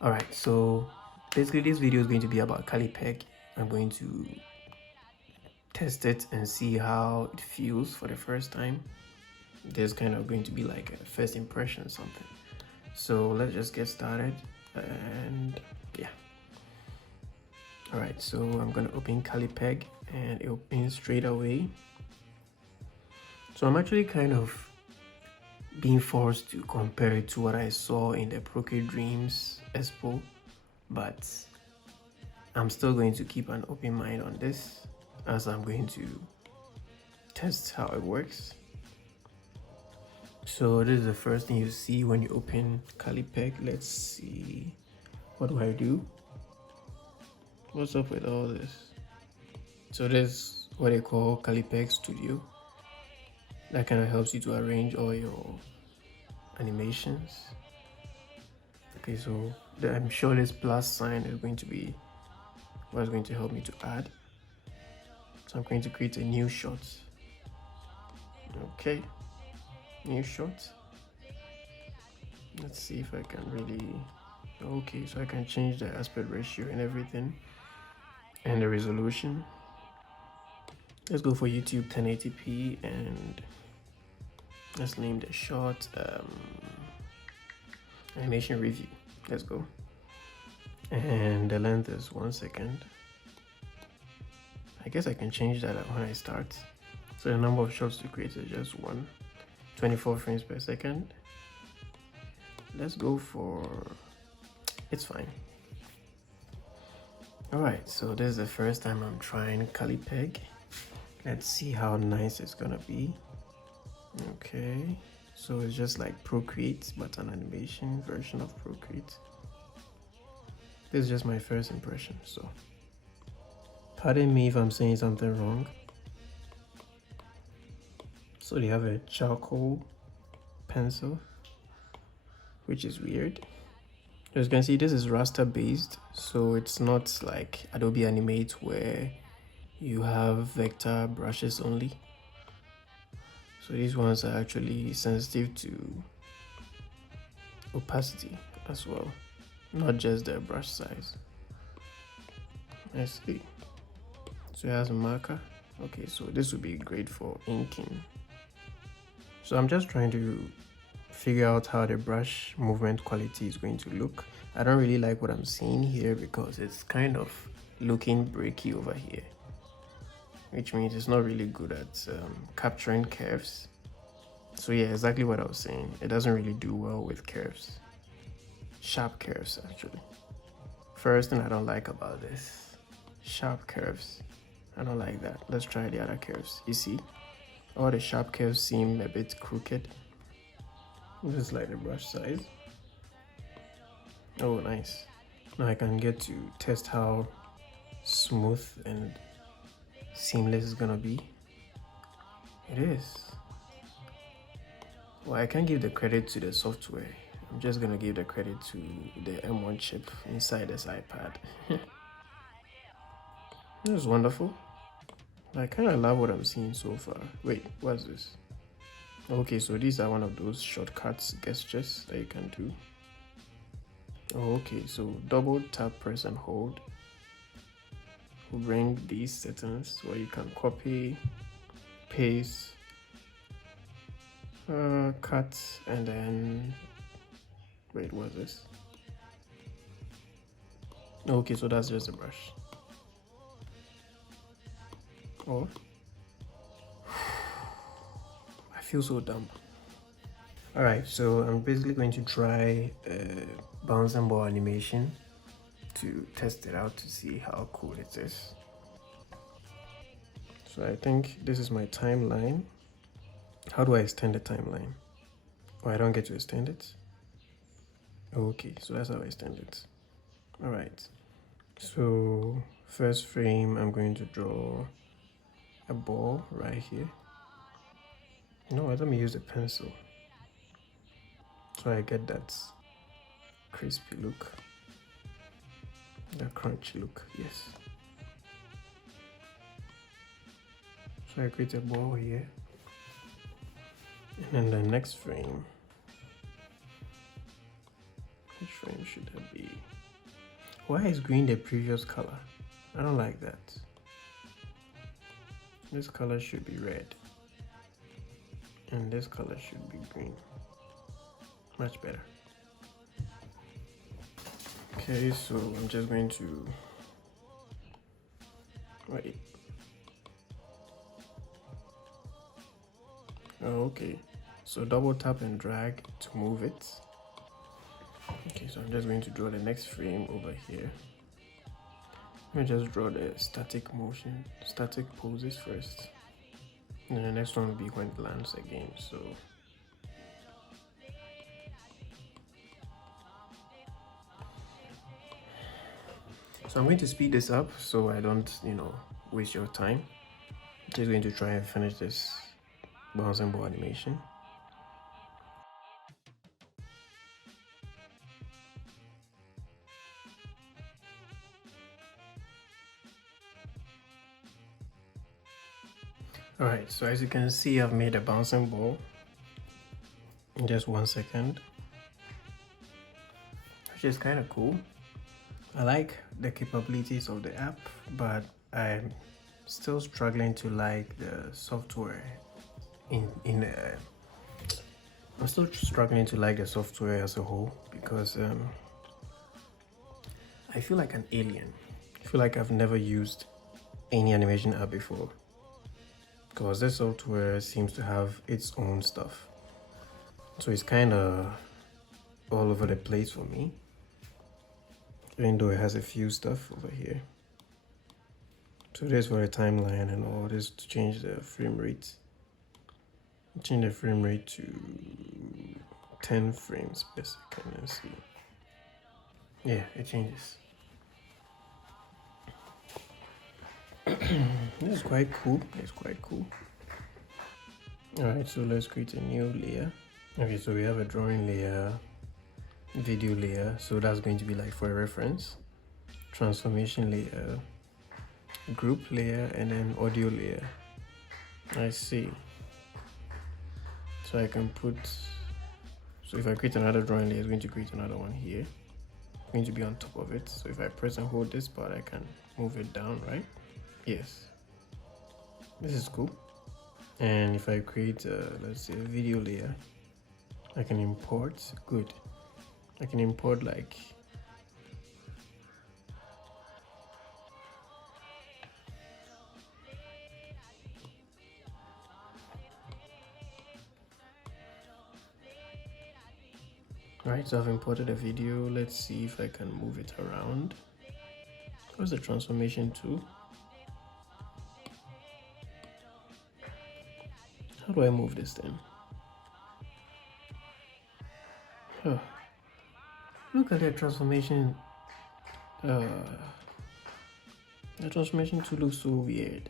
Alright, so basically this video is going to be about Callipeg. I'm going to test it and see how it feels for the first time. There's kind of going to be like a first impression or something. So let's just get started and yeah. Alright, so I'm gonna open Callipeg and it opens straight away. So I'm actually kind of being forced to compare it to what I saw in the Procreate Dreams Expo, but I'm still going to keep an open mind on this as I'm going to test how it works. So this is the first thing you see when you open Callipeg. Let's see, what do I do? What's up with all this? So this is what they call Callipeg Studio. That kind of helps you to arrange all your animations. Okay, so I'm sure this plus sign is going to be what's going to help me to add. So I'm going to create a new shot. Okay, new shot. Let's see if I can really, okay, so I can change the aspect ratio and everything and the resolution. Let's go for YouTube 1080p and let's name the shot animation review. Let's go. And the length is 1 second. I guess I can change that when I start. So the number of shots to create is just 1. 24 frames per second. Let's go for, it's fine. Alright, so this is the first time I'm trying Callipeg. Let's see how nice it's gonna be. Okay, so it's just like Procreate, but an animation version of Procreate. This is just my first impression, so pardon me if I'm saying something wrong. So they have a charcoal pencil, which is weird. As you can see, this is raster based, so it's not like Adobe Animate where you have vector brushes only. So these ones are actually sensitive to opacity as well, not just the brush size. I see. So it has a marker. Okay, so this would be great for inking. So I'm just trying to figure out how the brush movement quality is going to look. I don't really like what I'm seeing here because it's kind of looking breaky over here, which means it's not really good at capturing curves. So yeah, exactly what I was saying. It doesn't really do well with curves. Sharp curves, actually. First thing I don't like about this, sharp curves. I don't like that. Let's try the other curves. You see, all the sharp curves seem a bit crooked. Just like the brush size. Oh, nice. Now I can get to test how smooth and seamless it's gonna be. It is. Well, I can't give the credit to the software. I'm just gonna give the credit to the M1 chip inside this iPad. This is wonderful. I kind of love what I'm seeing so far. Wait, what's this? Okay, so these are one of those shortcuts gestures that you can do. Okay, so double tap, press and hold will bring these settings where you can copy, paste, cut, and then wait, what's this? Okay, so that's just a brush. Oh, I feel so dumb. Alright, so I'm basically going to try bouncing ball animation to test it out to see how cool it is. So I think this is my timeline. How do I extend the timeline? Oh, I don't get to extend it? Okay, so that's how I extend it. Alright, so first frame, I'm going to draw a ball right here. No, let me use a pencil so I get that crispy look, that crunchy look. Yes. So I create a ball here, and then the next frame I frame should that be? Why is green the previous color? I don't like that. This color should be red. And this color should be green. Much better. Okay, so I'm just going to wait. Oh, okay. So double tap and drag to move it. Okay, so I'm just going to draw the next frame over here. Let me just draw the static poses first. And the next one will be when it lands again. So I'm going to speed this up so I don't, waste your time. I'm just going to try and finish this bouncing ball animation. Alright, so as you can see, I've made a bouncing ball in just 1 second, which is kind of cool. I like the capabilities of the app, but I'm still struggling to like the software I'm still struggling to like the software as a whole because I feel like an alien. I feel like I've never used any animation app before because this software seems to have its own stuff. So it's kind of all over the place for me, even though it has a few stuff over here. So there's for a timeline and all this to change the frame rate. Change the frame rate to 10 frames per second and see. Yeah, it changes. This is quite cool. It's quite cool. Alright, so let's create a new layer. Okay, so we have a drawing layer, video layer, so that's going to be like for a reference, transformation layer, group layer, and then audio layer. I see. So I can so if I create another drawing layer, it's going to create another one here. It's going to be on top of it. So if I press and hold this part, I can move it down, right? Yes. This is cool. And if I create, let's say, a video layer, I can import, good. I can import like right, so I've imported a video. Let's see if I can move it around. What's the transformation tool? How do I move this thing? Huh. Look at the transformation. The transformation tool looks so weird.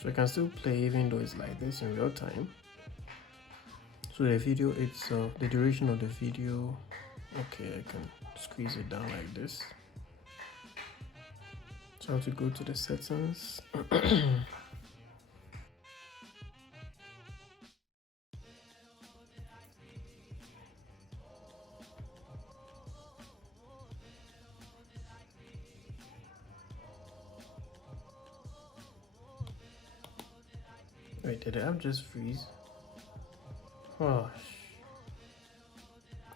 So I can still play even though it's like this in real time. So the video itself, the duration of the video, okay, I can squeeze it down like this. So I have to go to the settings. Wait, did the app just freeze? Oh,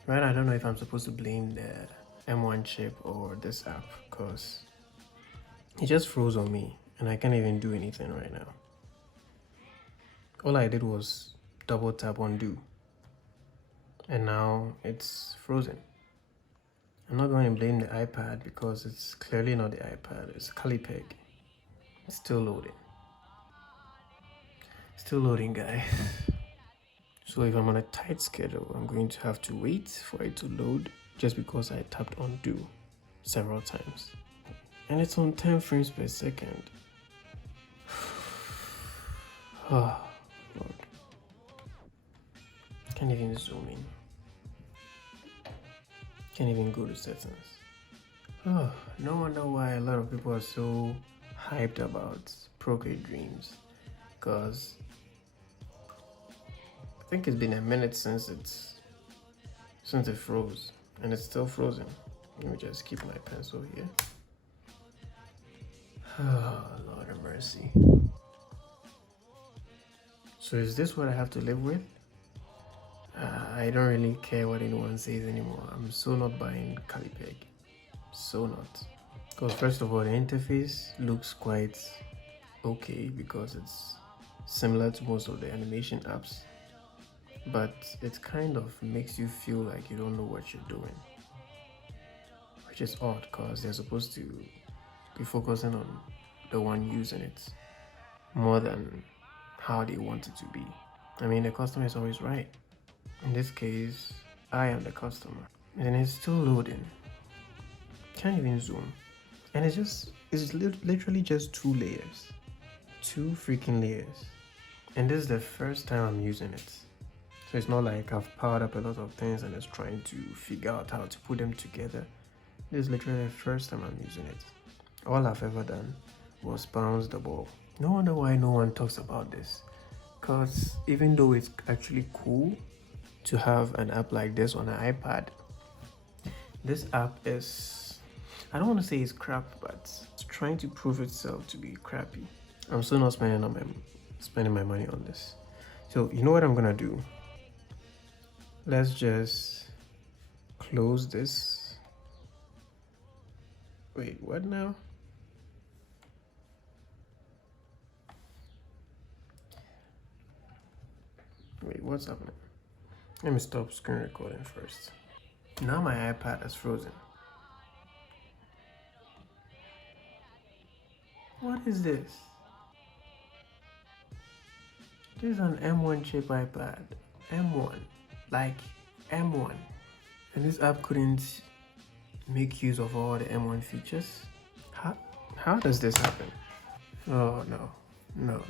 right, I don't know if I'm supposed to blame the M1 chip or this app because it just froze on me and I can't even do anything right now. All I did was double tap undo and now it's frozen. I'm not going to blame the iPad because it's clearly not the iPad, it's Callipeg. It's still loading. Still loading, guys. So if I'm on a tight schedule, I'm going to have to wait for it to load just because I tapped undo several times. And it's on 10 frames per second. Oh, Lord. Can't even zoom in. Can't even go to settings. Oh, no wonder why a lot of people are so hyped about Procreate Dreams. Because I think it's been a minute since it froze, and it's still frozen. Let me just keep my pencil here. Oh, Lord of mercy. So is this what I have to live with? I don't really care what anyone says anymore. I'm so not buying Callipeg. So not. Because first of all, the interface looks quite okay because it's similar to most of the animation apps. But it kind of makes you feel like you don't know what you're doing. Which is odd because they're supposed to be focusing on the one using it more than how they want it to be. I mean, the customer is always right. In this case, I am the customer. And it's still loading. Can't even zoom. And it's literally just 2 layers. 2 freaking layers. And this is the first time I'm using it. So it's not like I've powered up a lot of things and it's trying to figure out how to put them together. This is literally the first time I'm using it. All I've ever done was bounce the ball. No wonder why no one talks about this. Because even though it's actually cool to have an app like this on an iPad, this app is, I don't want to say it's crap, but it's trying to prove itself to be crappy. I'm still not spending my money on this. So you know what I'm gonna do? Let's just close this. Wait, what now? Wait, what's happening? Let me stop screen recording first. Now my iPad is frozen. What is this? This is an M1 chip iPad. M1. Like M1. And this app couldn't make use of all the M1 features? How does this happen? Oh no. No.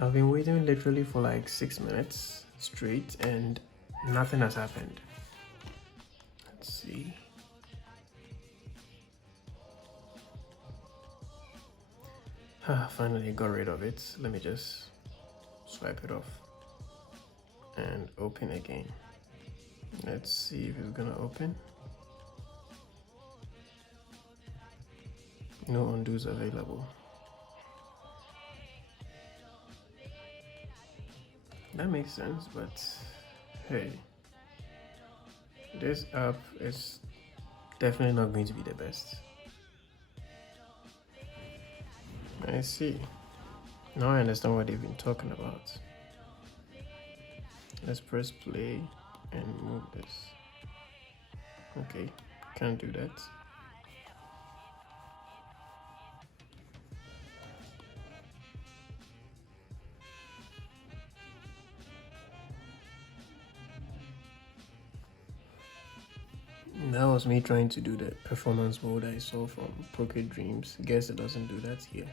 I've been waiting literally for like 6 minutes straight and nothing has happened. Let's see. Finally got rid of it. Let me just swipe it off and open again. Let's see if it's gonna open. No undos available. That makes sense, but hey, this app is definitely not going to be the best. I see. Now I understand what they've been talking about. Let's press play and move this. Okay, can't do that. That was me trying to do the performance mode I saw from Pocket Dreams. Guess it doesn't do that here.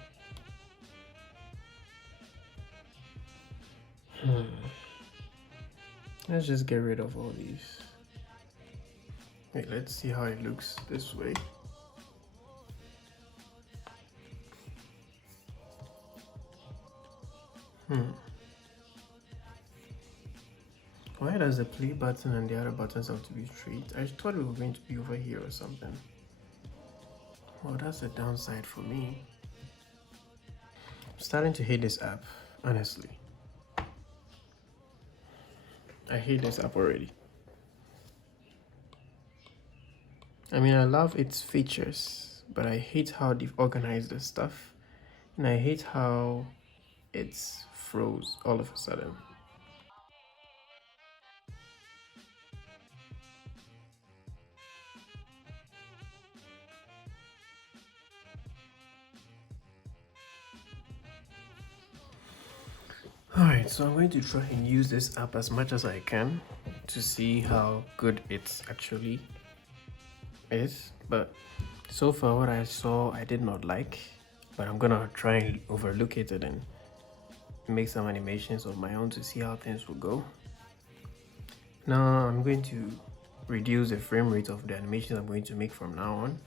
Let's just get rid of all these. Wait, let's see how it looks this way. Why does the play button and the other buttons have to be straight? I thought we were going to be over here or something. Well, that's a downside for me. I'm starting to hate this app, honestly. I hate this app already. I mean, I love its features, but I hate how they've organized the stuff. And I hate how it's froze all of a sudden. Alright, so I'm going to try and use this app as much as I can to see how good it actually is. But so far what I saw I did not like, but I'm gonna try and overlook it and make some animations of my own to see how things will go. Now I'm going to reduce the frame rate of the animations I'm going to make from now on,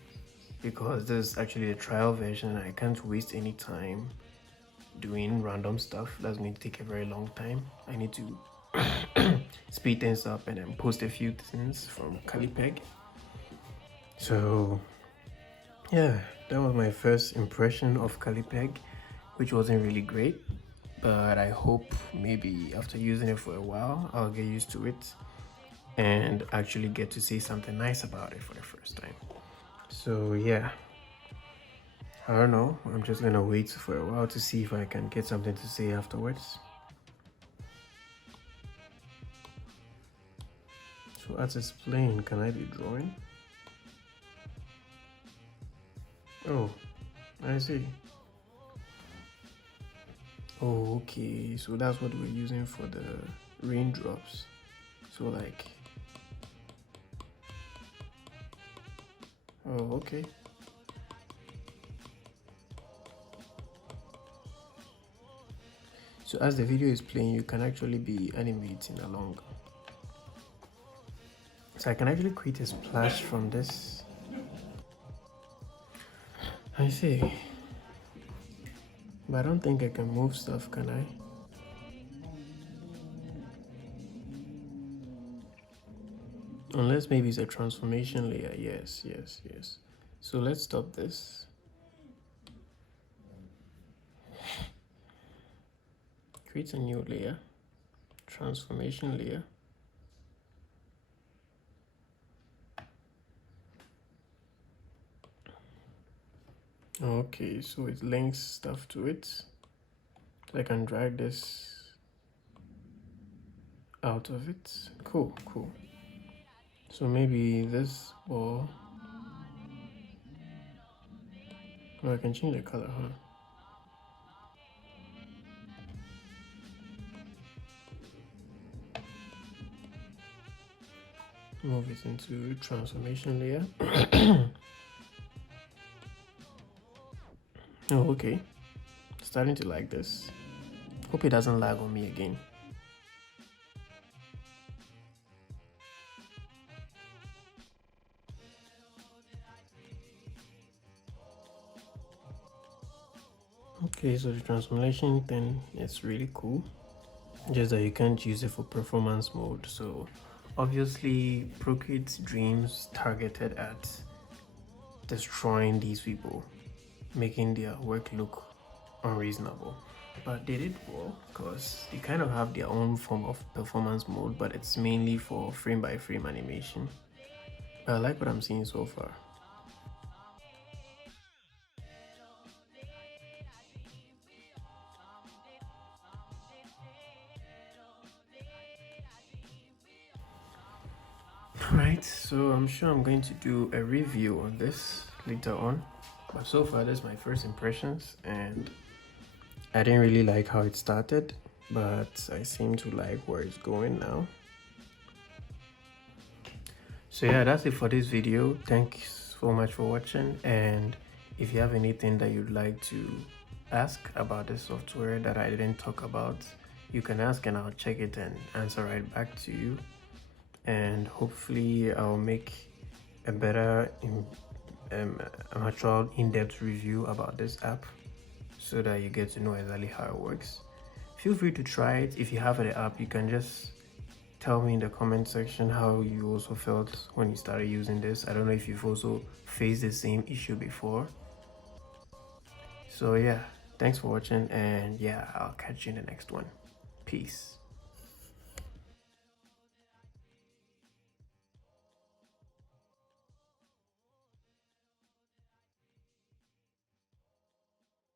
because this is actually a trial version and I can't waste any time doing random stuff. That's going to take a very long time. I need to speed things up and then post a few things from Callipeg. So yeah, that was my first impression of Callipeg, which wasn't really great, but I hope maybe after using it for a while I'll get used to it and actually get to say something nice about it for the first time. So yeah, I don't know, I'm just gonna wait for a while to see if I can get something to say afterwards. So as it's playing, can I be drawing? Oh, I see. Oh, okay, so that's what we're using for the raindrops. So like, oh, okay. So as the video is playing, you can actually be animating along. So I can actually create a splash from this. I see. But I don't think I can move stuff, can I? Unless maybe it's a transformation layer. Yes, yes, yes. So let's stop this. Create a new layer. Transformation layer. Okay, so it links stuff to it. So I can drag this out of it. Cool, cool. So maybe this ball. Oh, I can change the color, huh? Move it into transformation layer. Oh, okay. Starting to like this. Hope it doesn't lag on me again. Okay, so the transformation thing is really cool. Just that you can't use it for performance mode. So obviously Procreate's dreams targeted at destroying these people, making their work look unreasonable. But they did well because they kind of have their own form of performance mode, but it's mainly for frame by frame animation. I like what I'm seeing so far. Right, so I'm sure I'm going to do a review on this later on, but so far this is my first impressions, and I didn't really like how it started, but I seem to like where it's going now. So yeah, that's it for this video. Thanks so much for watching, and if you have anything that you'd like to ask about the software that I didn't talk about, you can ask and I'll check it and answer right back to you. And hopefully I'll make a better actual in-depth review about this app so that you get to know exactly how it works. Feel free to try it. If you have the app, you can just tell me in the comment section how you also felt when you started using this. I don't know if you've also faced the same issue before. So yeah, thanks for watching, and yeah, I'll catch you in the next one. Peace.